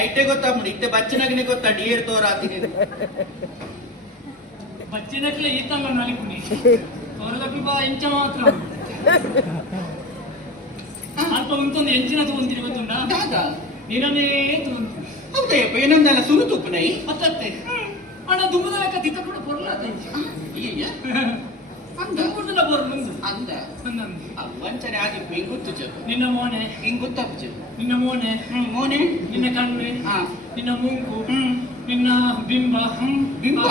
ಐಟೆ ಗೊತ್ತಾಗ್ಬಿಡಿ ಇತ್ತೆ ಬಚ್ಚನಗನೆ ಗೊತ್ತಾ ಡಿಯರ್ ತೋರಾತಿ ಬಚ್ಚನಕ್ಲೆ ಈತಂಗ ನಾಲಿಕುನಿ ತೋರಲಕ್ಕೆ ಬಾ ಎಂಚ ಮಾತ್ರ ಅಲ್ಪ ಉಂಟೊಂದು ಎಂಚಿನ ತಗೊಂತೀನಿ ಗೊತ್ತುಂಟಾ ನೀನೇ ತಗೊಂಡು ಹೌದಯ್ಯಪ್ಪ ಏನಂದಲ್ಲ ಸುರು ತುಪ್ಪನೈ ಮತ್ತತ್ತೆ ಅಣ್ಣ ದುಮ್ಮದ ಲೆಕ್ಕ ತಿತ್ತ ಕೂಡ ಬರಲಾತ ಅಯ್ಯ ದುಮ್ಮದಲ್ಲ ಬರ ಮುಂದೆ ಅಂದ ವಂಚನೆ ಆಗಿ ಹಿಂಗ್ ಗೊತ್ತು ನಿನ್ನ ಮೋನೆ ಹಿಂಗ್ ಗೊತ್ತಾಗ್ತು ನಿನ್ನ ಮೋನೆ ಮೋನೆ ನಿನ್ನ ಕಣ್ಣು ನಿನ್ನ ಮೂಗು ನಿನ್ನ ಬಿಂಬ ಬಿಂಬ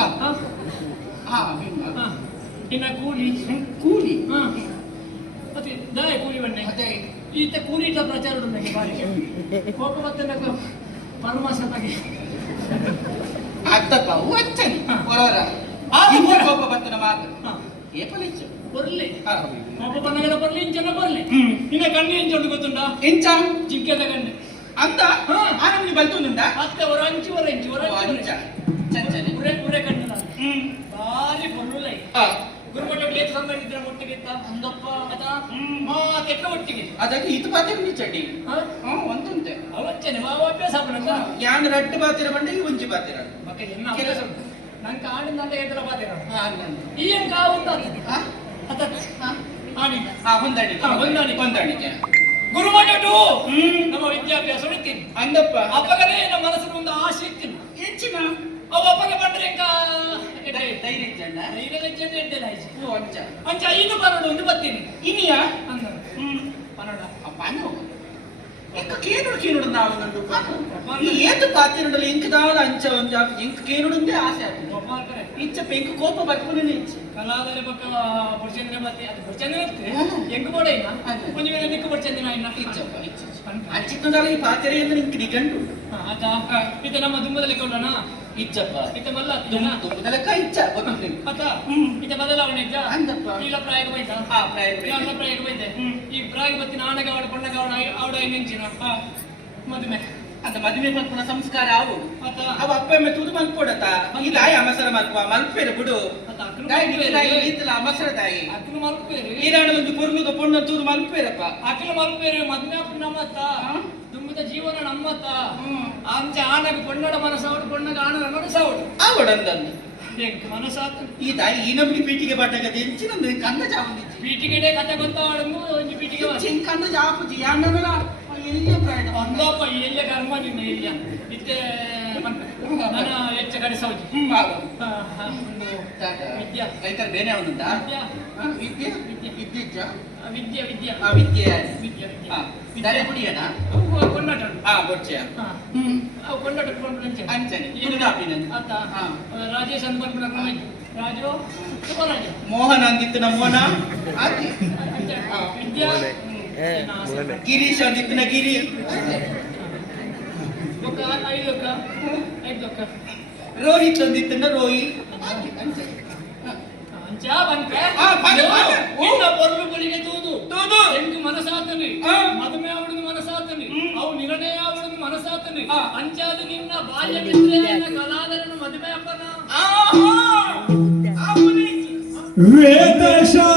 ಬಿಂಬ ನಿನ್ನ ಕೂಲಿ ಕೂಲಿ ಮತ್ತೆ ದಾಯ ಕೂಲಿ ಬನ್ನೆ ಈತ ಕೂಲಿಟ ಪ್ರಚಾರ ನನಗೆ ಬಾರಿ ಕೋಪ ಮತ್ತೆ ಪರಮಾಸನಾಗಿ ಅತ್ತಪ್ಪ ವಂಚನೆ ಬರೋರ ಕೋಪ ಬರ್ತನ ಮಾತು ಏಪಲಿಚ್ಚು ಬರ್ಲಿ ಕೋಪ ಬಂದಾಗ ಬರ್ಲಿ ಇಂಚನ ಬರ್ಲಿ ನಿನ್ನ ಕಣ್ಣು ಎಂಚೊಂಡು ಗೊತ್ತುಂಟಾ ಎಂಚ ಜಿಂಕೆದ ಕಣ್ಣು ಅಂತ ಆನಂದಿ ಬಲ್ತುಂಡ ಅತ್ತೆ ಅವರ ಅಂಚು ವರ ಇಂಚು ವರ ಚಂಚನೆ ಉರೆ ಉರೆ ಕಣ್ಣು ಬಾರಿ ಬರ್ಲೈ ಗುರುಮಠ ಲೇಖ ಸಂಬಂಧಿಸಿದ ಒಟ್ಟಿಗೆ ಅಂದಪ್ಪ ಕೆಟ್ಟ ಒಟ್ಟಿಗೆ ಅದಕ್ಕೆ ಇದು ಬಾತಿರ ಚಡ್ಡಿ ಒಂದುಂಟೆ ಅವಚ್ಚನೆ ಅಭ್ಯಾಸ ಆಗ್ಬಿಡಂತ ಯಾನ್ ರಟ್ಟು ಬಾತಿರ ಬಂಡೆ ಈ ಒಂಜಿ ಬಾತಿರ ಮತ್ತೆ ಎನ್ನ ಅಭ್ಯಾಸ ಉಂಟು ನಂಗೆ ಆಡಿಂದ ಎದುರ ಬಾತಿರ ಈ ಅಂಕ ಹೊಂದಾಣಿಕೆ ಗುರುಮಠ ನಮ್ಮ ವಿದ್ಯಾಭ್ಯಾಸ ಉಳಿತೀನಿ ಅಂದಪ್ಪ ಅಪ್ಪಗನೇ ನಮ್ಮ ಮನಸ್ಸಿನ ಒಂದು ಆಸೆ ಇರ್ತೀನಿ ಹೆಚ್ಚಿನ ಅವ ಅಪ್ಪಗ ಬಂದ್ರೆ ಧೈರ್ಯ ಅಂಚ ಐದು ಪನ್ನಡ ಒಂದು ಬರ್ತೀನಿ ಇನಿಯ ಅಂದ ಪನ್ನಡ ಅಪ್ಪ ಎಂಕ ಕೇನುಡು ನಾವು ನಂಡು ಏತು ಪಾತಿರಡಲು ಎಂಕ ದಾವಲ ಅಂಚ ಒಂಜ ಎಂಕ ಕೇನುಡುಂದೇ ಆಸೆ ಆಗ್ತದೆ ಇಚ್ಚ ಎಂಕ ಕೋಪ ಬರ್ಕೊಂಡೇ ಇಚ್ಚ ಕಲಾದರೆ ಪಕ್ಕ ಬುರ್ಚಂದಿನ ಮತ್ತೆ ಅದು ಬುರ್ಚಂದಿನ ಎಂಕ ಬೋಡ ಇಲ್ಲ ಒಂದು ವೇಳೆ ನಿಕ್ಕ ಬುರ್ಚಂದಿನ ಇಲ್ಲ ಇಚ್ಚಪ್ಪ ಅಂಚಿತ್ತುಂಡಾಲ ಈ ಪಾತಿರ ಎಂದು ನಿಂಕ ನಿಗಂಡು ಆತಾ ಇತ ನಮ್ಮ ದುಂಬದಲ್ಲಿ ಕೊಂಡನ ಇಚ್ಚಪ್ಪ ಇತ ಮಲ್ಲ ದುಂಬದ ಲೆಕ್ಕ ಇಚ್ಚ ಗೊತ್ತಿಲ್ಲ ಆತ ಇತ ಬದಲಾವಣೆ ಇದ್ದ ಅಂದಪ್ಪ ಇಲ್ಲ ಪ್ರಾಯ ಬೈತ ಪ್ರಾಯ ಬೈತೆ ಈ ಪ್ರಾಯ ಬತ್ತಿನ ಆಣಗ ಆಡ್ಕೊಂಡಾಗ ಅವಡ ನೆಂಚಿನ ಮದುವೆ ಅಂತ ಮದುವೆ ಮಲ್ಪನ ಸಂಸ್ಕಾರ ಅವು ಅವ ಅಪ್ಪಮ್ಮೆ ತೂದು ಮಲ್ಪೊಡತ ಈ ದಾಯಿ ಅಮಸರ ಮಲ್ಪೇರು ಬಿಡು ಅಮಸರ ತಾಯಿ ಅಕ್ಕಲು ಮಲ್ಪೇರು ಈರಾಣ ಒಂದು ಪುರ್ಲುದ ಪೊಣ್ಣ ತೂದು ಮಲ್ಪೇರಪ್ಪ ಅಕ್ಕಲು ಮಲ್ಪೇರು ಮದುವೆ ಅಪ್ಪ ನಮ್ಮತ್ತ ದುಂಬದ ಜೀವನ ನಮ್ಮತ್ತ ಅಂಚ ಆನಗ ಪೊಣ್ಣಡ ಮನಸ್ಸಾವಡು ಪೊಣ್ಣಗ ಆನಗ ಮನಸ್ಸಾವಡು ಆವಡಂದನ್ನು ಮನಸ್ಸಾತು ಈ ತಾಯಿ ಈ ನಮ್ಗೆ ಪೀಟಿಗೆ ಬಟ್ಟಗ ಎಂಚಿನ ಕನ್ನ ಜಾಬಂದಿ ಪೀಟಿಗೆ ಕತೆ ಗೊತ್ತಾವಡನ್ನು ಒಂದು ಪೀಟಿಗೆ ಕನ್ನ ಜಾಪುಜಿ ಯಾನನ ಎಲ್ಲಿಯ ಪ್ರಾಣ ಒಂದಪ್ಪ ಎಲ್ಲೇ ಕರ್ಮ ನಿನ್ನ ಇಲ್ಲಿಯ ಇತ್ತೆ ನನ್ನ ಹೆಚ್ಚ ಕಡಿಸೌಜಿ ವಿದ್ಯಾ ರೈತರ ಬೇರೆ ಅವನುಂಟಾ ವಿದ್ಯಾ ವಿದ್ಯಾ ವಿದ್ಯಾ ವಿದ್ಯಾ ವಿದ್ಯೆ ವಿದ್ಯಾ ದಾರಿ ಕುಡಿಯನ ಕೊಂಡಾಟ ಬೊಚ್ಚೆಯ ಅವು ಕೊಂಡಾಟ ಅಂಚನೆ ಇರುದಾಪಿನ ಆತ ರಾಜೇಶ್ ಅಂತ ಬಂದ್ಬಿಡ ರಾಜು ಸುಬ್ಬರಾಜ ಮೋಹನ್ ಅಂದಿತ್ತು ನಮ್ಮೋನ ವಿದ್ಯಾ ಗಿರೀಶ್ ಅಂದಿತ್ತು ಗಿರಿ ರೋಹಿತ್ ಅಂದಿತ್ತು ರೋಹಿ పొరుగు పొలిగే తూదు ఎంకు మనసాతని మధుమే ఆవిడని మనసాతని అవు నిరనే ఆవిడని మనసాతని అంచాది నిన్న బాల్య మిత్రైన కళాధరను మధుమే అప్పన వేదశా